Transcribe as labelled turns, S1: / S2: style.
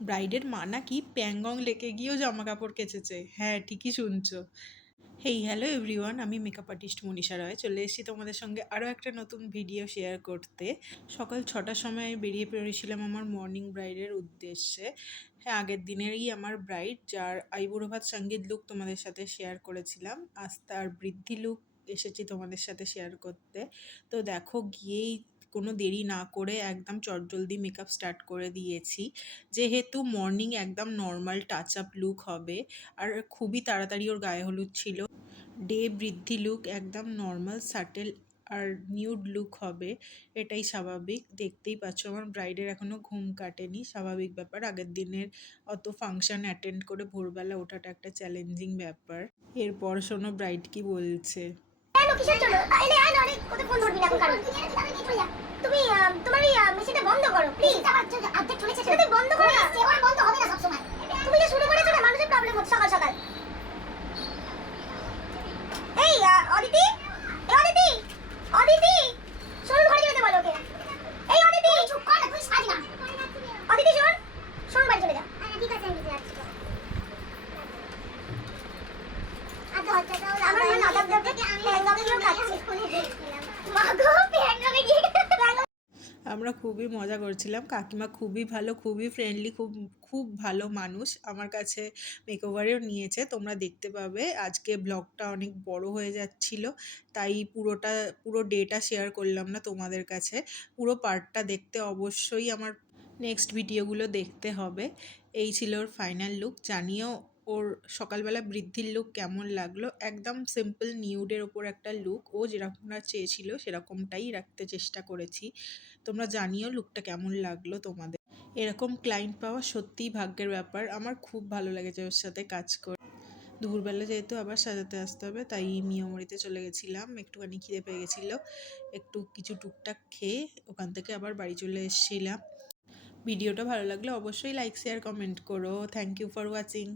S1: ব্রাইডের মা নাকি প্যাংগং লেকে গিয়েও জামা কাপড় কেচেছে। হ্যাঁ ঠিকই শুনছো। হেই হ্যালো এভরিওয়ান আমি মেকআপ আর্টিস্ট মনীষা রয়। চলে এসেছি তোমাদের সঙ্গে আরও একটা নতুন ভিডিও শেয়ার করতে। সকাল ছটার সময় বেরিয়ে পড়েছিলাম আমার মর্নিং ব্রাইডের উদ্দেশ্যে। হ্যাঁ আগের দিনেরই আমার ব্রাইড যার আইবুড়ো ভাত সংগীত লুক তোমাদের সাথে শেয়ার করেছিলাম। আজ তার বৃদ্ধি লুক এসেছি তোমাদের সাথে শেয়ার করতে। তো দেখো, গিয়েই কোনো দেরি না করে একদম চটজলদি মেকআপ স্টার্ট করে দিয়েছি। যেহেতু মর্নিং একদম নর্মাল টাচ আপ লুক হবে, আর খুবই তাড়াতাড়ি ওর গায়ে হলুদ ছিল। ডে বৃদ্ধি লুক একদম নর্মাল সাটেল আর নিউড লুক হবে, এটাই স্বাভাবিক। দেখতেই পাচ্ছ আমার ব্রাইডের এখনও ঘুম কাটেনি, স্বাভাবিক ব্যাপার। আগের দিনের অত ফাংশন অ্যাটেন্ড করে ভোরবেলা ওঠাটা একটা চ্যালেঞ্জিং ব্যাপার। এরপর শোনো ব্রাইড কি বলছে?
S2: কিসের জন্য? এলে আয় অনেক কোথায় ফোন ধরবি না এখন কারণ। তুমি তোমার এই মেশিনটা বন্ধ করো প্লিজ অর্ধেক চলেছে সেটা বন্ধ করো না। সেবার বন্ধ হবে না সবসময়। তুমি যে শুরু করেছ না মানুষের প্রবলেম হচ্ছে সকাল সকাল। এই অদিতি এই অদিতি অদিতি শোন ঘরে যেতে বলো ওকে। এই অদিতি। চুপ কর না তুই সাজি না। অদিতি শোন শোন বাড়ি চলে যা। ঠিক আছে আমি যাচ্ছি আমার মনে আদাব দাবকে।
S1: আমরা খুবই মজা করছিলাম। কাকিমা খুবই ভালো, খুবই ফ্রেন্ডলি খুব খুব ভালো মানুষ আমার কাছে মেকওভারেও নিয়েছে। তোমরা দেখতে পাবে। আজকে ব্লগটা অনেক বড় হয়ে যাচ্ছিল, তাই পুরোটা, পুরো ডেটা শেয়ার করলাম না তোমাদের কাছে। পুরো পার্টটা দেখতে অবশ্যই আমার নেক্সট ভিডিওগুলো দেখতে হবে। এই ছিল ওর ফাইনাল লুক জানিও ওর সকালবেলা বৃদ্ধির লুক কেমন লাগল? একদম সিম্পল নিউডের ওপর একটা লুক ও যেরকমটা চেয়েছিল, সেরকমটাই রাখতে চেষ্টা করেছি। তোমরা জানিও লুকটা কেমন লাগল তোমাদের। এরকম ক্লায়েন্ট পাওয়া সত্যিই ভাগ্যের ব্যাপার। আমার খুব ভালো লেগেছে ওর সাথে কাজ করে দুপুরবেলা যেহেতু আবার সাজাতে আসতে হবে, তাই মিয়ামরিতে চলে গেছিলাম। একটুখানি খিদে পেয়ে গেছিল। একটু কিছু টুকটাক খেয়ে ওখান থেকে আবার বাড়ি চলে এসেছিলাম। ভিডিওটা ভালো লাগলে অবশ্যই লাইক শেয়ার কমেন্ট করো। Thank you for watching